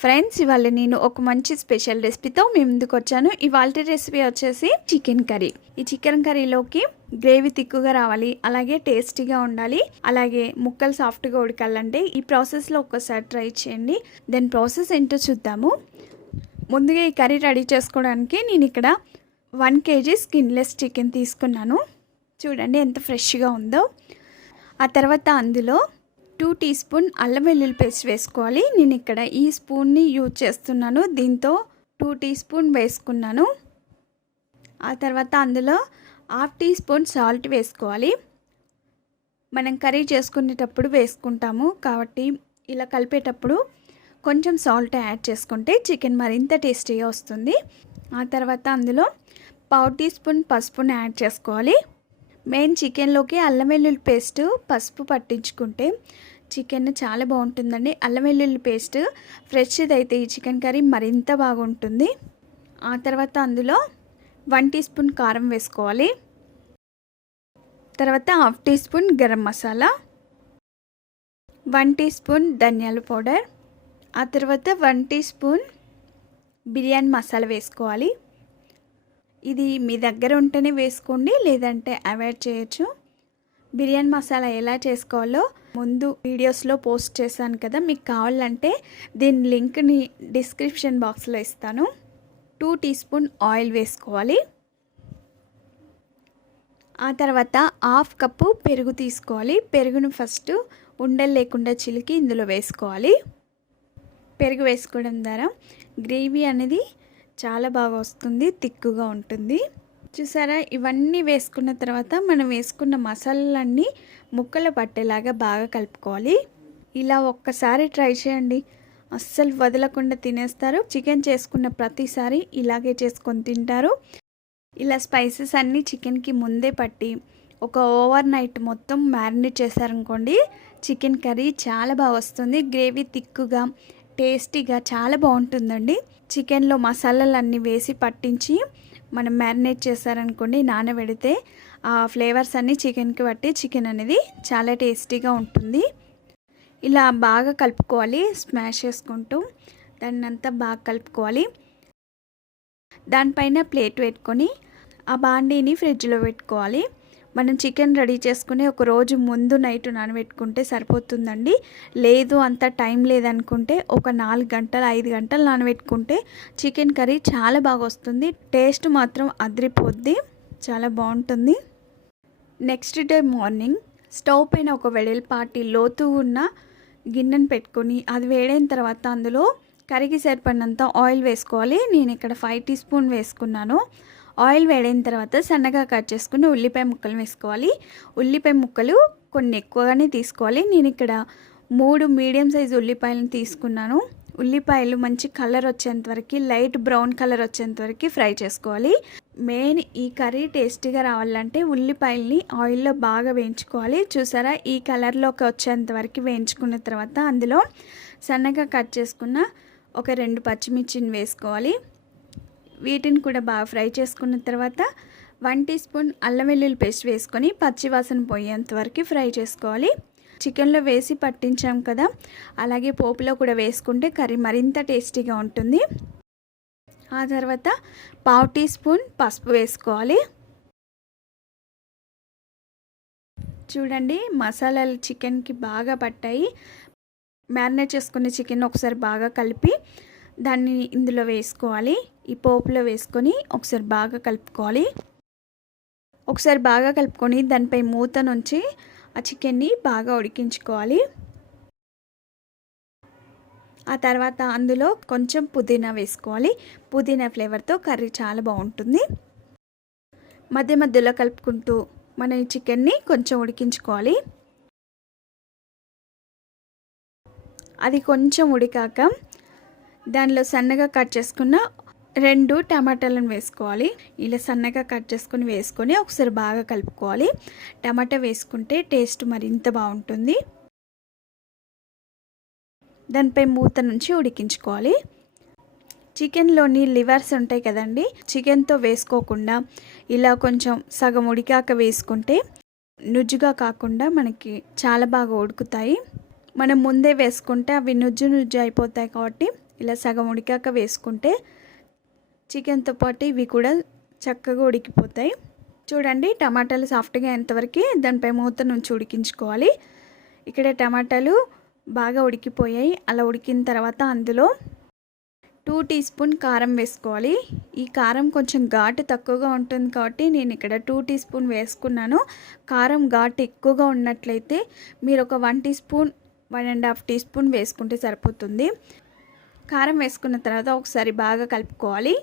Friends, ఇవాళ నేను ఒక మంచి స్పెషల్ రెసిపీతో మీ ముందుకు వచ్చాను. ఇవాళ రెసిపీ వచ్చేసి చికెన్ కర్రీ. ఈ చికెన్ కర్రీలోకి గ్రేవీ తిక్కుగా రావాలి, అలాగే టేస్టీగా ఉండాలి, అలాగే ముక్కలు సాఫ్ట్గా ఉడకాలంటే ఈ ప్రాసెస్లో ఒక్కసారి ట్రై చేయండి. దాని ప్రాసెస్ ఏంటో చూద్దాము. ముందుగా ఈ కర్రీ రెడీ చేసుకోవడానికి నేను ఇక్కడ 1 kg స్కిన్లెస్ చికెన్ తీసుకున్నాను. చూడండి ఎంత ఫ్రెష్గా ఉందో. ఆ తర్వాత అందులో 2 టీ స్పూన్ అల్లం వెల్లుల్లి పేస్ట్ వేసుకోవాలి. నేను ఇక్కడ ఈ స్పూన్ని యూజ్ చేస్తున్నాను. దీంతో 2 టీ స్పూన్ వేసుకున్నాను. ఆ తర్వాత అందులో 1/2 టీ స్పూన్ సాల్ట్ వేసుకోవాలి. మనం కర్రీ చేసుకునేటప్పుడు వేసుకుంటాము కాబట్టి ఇలా కలిపేటప్పుడు కొంచెం సాల్ట్ యాడ్ చేసుకుంటే చికెన్ మరింత టేస్టీగా వస్తుంది. ఆ తర్వాత అందులో 1/2 టీ స్పూన్ పసుపుని యాడ్ చేసుకోవాలి. మెయిన్ చికెన్లోకి అల్లం వెల్లుల్లి పేస్ట్ పసుపు పట్టించుకుంటే చికెన్ చాలా బాగుంటుందండి. అల్లం వెల్లుల్లి పేస్ట్ ఫ్రెష్ది అయితే ఈ చికెన్ కర్రీ మరింత బాగుంటుంది. ఆ తర్వాత అందులో 1 టీ స్పూన్ కారం వేసుకోవాలి. తర్వాత 1/2 teaspoon garam masala, 1 teaspoon ధనియాల పౌడర్, ఆ తర్వాత 1 టీ స్పూన్ బిర్యానీ మసాలా వేసుకోవాలి. ఇది మీ దగ్గర ఉంటేనే వేసుకోండి, లేదంటే అవాయిడ్ చేయొచ్చు. బిర్యానీ మసాలా ఎలా చేసుకోవాలో ముందు వీడియోస్లో పోస్ట్ చేశాను కదా, మీకు కావాలంటే దీని లింక్ని డిస్క్రిప్షన్ బాక్స్లో ఇస్తాను. 2 టీ స్పూన్ ఆయిల్ వేసుకోవాలి. ఆ తర్వాత 1/2 కప్పు పెరుగు తీసుకోవాలి. పెరుగును ఫస్ట్ ఉండలు లేకుండా చిలికి ఇందులో వేసుకోవాలి. పెరుగు వేసుకోవడం ద్వారా గ్రేవీ అనేది చాలా బాగా వస్తుంది, తిక్కుగా ఉంటుంది. చూసారా, ఇవన్నీ వేసుకున్న తర్వాత మనం వేసుకున్న మసాలాలన్నీ ముక్కలు పట్టేలాగా బాగా కలుపుకోవాలి. ఇలా ఒక్కసారి ట్రై చేయండి, అస్సలు వదలకుండా తినేస్తారు. చికెన్ చేసుకున్న ప్రతిసారి ఇలాగే చేసుకొని తింటారు. ఇలా స్పైసెస్ అన్నీ చికెన్కి ముందే పట్టి ఒక ఓవర్ నైట్ మొత్తం మ్యారినేట్ చేశారనుకోండి, చికెన్ కర్రీ చాలా బాగా వస్తుంది. గ్రేవీ తిక్కుగా టేస్టీగా చాలా బాగుంటుందండి. చికెన్లో మసాలాలన్నీ వేసి పట్టించి మనం మ్యారినేట్ చేశారనుకోండి, నానబెడితే ఆ ఫ్లేవర్స్ అన్నీ చికెన్కి పట్టి చికెన్ అనేది చాలా టేస్టీగా ఉంటుంది. ఇలా బాగా కలుపుకోవాలి, స్మాష్ చేసుకుంటూ దాన్ని అంతా బాగా కలుపుకోవాలి. దానిపైన ప్లేట్ పెట్టుకొని ఆ బాండీని ఫ్రిడ్జ్లో పెట్టుకోవాలి. మనం చికెన్ రెడీ చేసుకుని ఒక రోజు ముందు నైట్ నానబెట్టుకుంటే సరిపోతుందండి. లేదు అంత టైం లేదనుకుంటే ఒక 4 గంటలు 5 గంటలు నానబెట్టుకుంటే చికెన్ కర్రీ చాలా బాగా వస్తుంది. టేస్ట్ మాత్రం అదిరిపోద్ది, చాలా బాగుంటుంది. నెక్స్ట్ డే మార్నింగ్ స్టవ్ పైన ఒక వెడల్పాటి లోతు ఉన్న గిన్నెను పెట్టుకొని అది వేడైన తర్వాత అందులో కర్రీకి సరిపడినంత ఆయిల్ వేసుకోవాలి. నేను ఇక్కడ 5 టీ స్పూన్ వేసుకున్నాను. ఆయిల్ వేడైన తర్వాత సన్నగా కట్ చేసుకుని ఉల్లిపాయ ముక్కలు వేసుకోవాలి. ఉల్లిపాయ ముక్కలు కొన్ని ఎక్కువగానే తీసుకోవాలి. నేను ఇక్కడ 3 మీడియం సైజు ఉల్లిపాయలను తీసుకున్నాను. ఉల్లిపాయలు మంచి కలర్ వచ్చేంత వరకు, లైట్ బ్రౌన్ కలర్ వచ్చేంత వరకు ఫ్రై చేసుకోవాలి. మెయిన్ ఈ కర్రీ టేస్టీగా రావాలంటే ఉల్లిపాయల్ని ఆయిల్లో బాగా వేయించుకోవాలి. చూసారా, ఈ కలర్లోకి వచ్చేంత వరకు వేయించుకున్న తర్వాత అందులో సన్నగా కట్ చేసుకున్న ఒక 2 పచ్చిమిర్చిని వేసుకోవాలి. వీటిని కూడా బాగా ఫ్రై చేసుకున్న తర్వాత 1 టీ స్పూన్ అల్లం వెల్లుల్లి పేస్ట్ వేసుకొని పచ్చివాసన పోయేంత వరకు ఫ్రై చేసుకోవాలి. చికెన్లో వేసి పట్టించాం కదా, అలాగే పోపులో కూడా వేసుకుంటే కర్రీ మరింత టేస్టీగా ఉంటుంది. ఆ తర్వాత 1/2 టీ స్పూన్ పసుపు వేసుకోవాలి. చూడండి, మసాలాలు చికెన్కి బాగా పట్టాయి. మ్యారినేట్ చేసుకున్న చికెన్ ఒకసారి బాగా కలిపి దాన్ని ఇందులో వేసుకోవాలి. ఈ పోపులో వేసుకొని ఒకసారి బాగా కలుపుకోవాలి. ఒకసారి బాగా కలుపుకొని దానిపై మూత నుంచి ఆ చికెన్ని బాగా ఉడికించుకోవాలి. ఆ తర్వాత అందులో కొంచెం పుదీనా వేసుకోవాలి. పుదీనా ఫ్లేవర్తో కర్రీ చాలా బాగుంటుంది. మధ్య మధ్యలో కలుపుకుంటూ మన ఈ చికెన్ని కొంచెం ఉడికించుకోవాలి. అది కొంచెం ఉడికాక దానిలో సన్నగా కట్ చేసుకున్న 2 టమాటాలను వేసుకోవాలి. ఇలా సన్నగా కట్ చేసుకుని వేసుకొని ఒకసారి బాగా కలుపుకోవాలి. టమాటా వేసుకుంటే టేస్ట్ మరింత బాగుంటుంది. దానిపై మూత నుంచి ఉడికించుకోవాలి. చికెన్లోని లివర్స్ ఉంటాయి కదండి, చికెన్తో వేసుకోకుండా ఇలా కొంచెం సగం ఉడికాక వేసుకుంటే నుజ్జుగా కాకుండా మనకి చాలా బాగా ఉడుకుతాయి. మనం ముందే వేసుకుంటే అవి నుజ్జు నుజ్జు అయిపోతాయి కాబట్టి ఇలా సగం ఉడికాక వేసుకుంటే చికెన్తో పాటు ఇవి కూడా చక్కగా ఉడికిపోతాయి. చూడండి టమాటాలు సాఫ్ట్గా అయ్యేంతవరకు దానిపై మూత నుంచి ఉడికించుకోవాలి. ఇక్కడ టమాటాలు బాగా ఉడికిపోయాయి. అలా ఉడికిన తర్వాత అందులో 2 టీ స్పూన్ కారం వేసుకోవాలి. ఈ కారం కొంచెం ఘాటు తక్కువగా ఉంటుంది కాబట్టి నేను ఇక్కడ 2 టీ స్పూన్ వేసుకున్నాను. కారం ఘాటు ఎక్కువగా ఉన్నట్లయితే మీరు ఒక 1 టీ స్పూన్ 1.5 టీ స్పూన్ వేసుకుంటే సరిపోతుంది. కారం వేసుకున్న తర్వాత ఒకసారి బాగా కలుపుకోవాలి.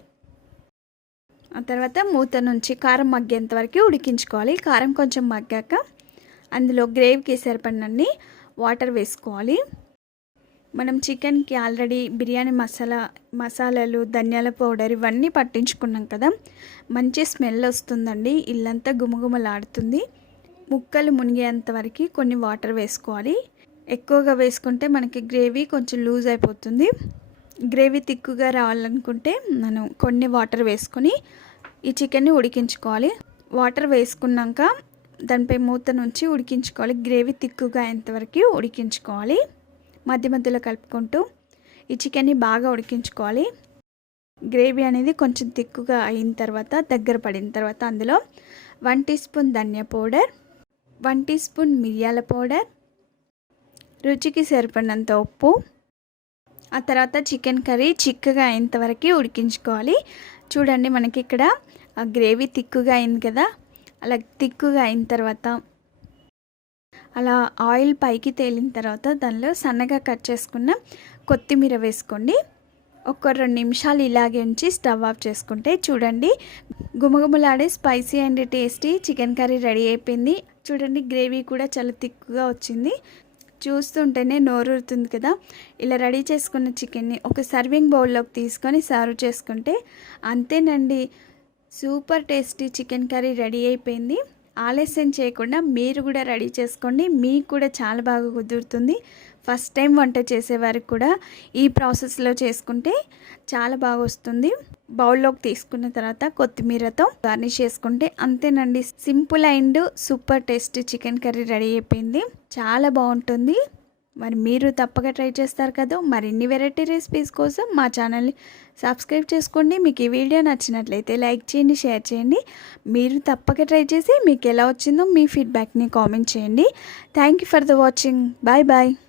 ఆ తర్వాత మూత నుంచి కారం మగ్గేంత వరకు ఉడికించుకోవాలి. కారం కొంచెం మగ్గాక అందులో గ్రేవీకి సరిపడినన్ని వాటర్ వేసుకోవాలి. మనం చికెన్కి ఆల్రెడీ బిర్యానీ మసాలాలు ధనియాల పౌడర్ ఇవన్నీ పట్టించుకున్నాం కదా, మంచి స్మెల్ వస్తుందండి. ఇల్లంతా గుమగుమలాడుతుంది. ముక్కలు మునిగేంత వరకు కొన్ని వాటర్ వేసుకోవాలి. ఎక్కువగా వేసుకుంటే మనకి గ్రేవీ కొంచెం లూజ్ అయిపోతుంది. గ్రేవీ తిక్కుగా రావాలనుకుంటే మనం కొన్ని వాటర్ వేసుకొని ఈ చికెన్ని ఉడికించుకోవాలి. వాటర్ వేసుకున్నాక దానిపై మూత నుంచి ఉడికించుకోవాలి. గ్రేవీ తిక్కుగా అయ్యేంతవరకు ఉడికించుకోవాలి. మధ్య మధ్యలో కలుపుకుంటూ ఈ చికెన్ని బాగా ఉడికించుకోవాలి. గ్రేవీ అనేది కొంచెం తిక్కుగా అయిన తర్వాత దగ్గర పడిన తర్వాత అందులో 1 టీ స్పూన్ ధనియా పౌడర్, 1 టీ స్పూన్ మిరియాల పౌడర్, రుచికి సరిపడినంత ఉప్పు, ఆ తర్వాత చికెన్ కర్రీ చిక్కగా అయ్యేంతవరకు ఉడికించుకోవాలి. చూడండి మనకి ఇక్కడ ఆ గ్రేవీ తిక్కుగా అయింది కదా, అలా తిక్కుగా అయిన తర్వాత అలా ఆయిల్ పైకి తేలిన తర్వాత దానిలో సన్నగా కట్ చేసుకున్న కొత్తిమీర వేసుకోండి. ఒక 2 నిమిషాలు ఇలాగే ఉంచి స్టవ్ ఆఫ్ చేసుకుంటే చూడండి గుమగుమలాడే spicy and tasty chicken curry ready అయిపోయింది. చూడండి గ్రేవీ కూడా చాలా తిక్కుగా వచ్చింది. చూస్తుంటేనే నోరూరుతుంది కదా. ఇలా రెడీ చేసుకున్న చికెన్ని ఒక సర్వింగ్ బౌల్లోకి తీసుకొని సర్వ్ చేసుకుంటే అంతేనండి, super tasty chicken curry ready అయిపోయింది. ఆలస్యం చేయకుండా మీరు కూడా రెడీ చేసుకోండి. మీకు కూడా చాలా బాగా కుదురుతుంది. ఫస్ట్ టైం వంట చేసేవారికి కూడా ఈ ప్రాసెస్లో చేసుకుంటే చాలా బాగా వస్తుంది. బౌల్లోకి తీసుకున్న తర్వాత కొత్తిమీరతో గార్నిష్ చేసుకుంటే అంతేనండి, simple and super tasty chicken curry ready అయిపోయింది. చాలా బాగుంటుంది. మరి మీరు తప్పక ట్రై చేస్తారు కదా. మరిన్ని వెరైటీ రెసిపీస్ కోసం మా ఛానల్ని సబ్స్క్రైబ్ చేసుకోండి. మీకు ఈ వీడియో నచ్చినట్లయితే లైక్ చేయండి, షేర్ చేయండి. మీరు తప్పక ట్రై చేసి మీకు ఎలా వచ్చిందో మీ ఫీడ్బ్యాక్ని కామెంట్ చేయండి. Thank you for the watching. Bye bye.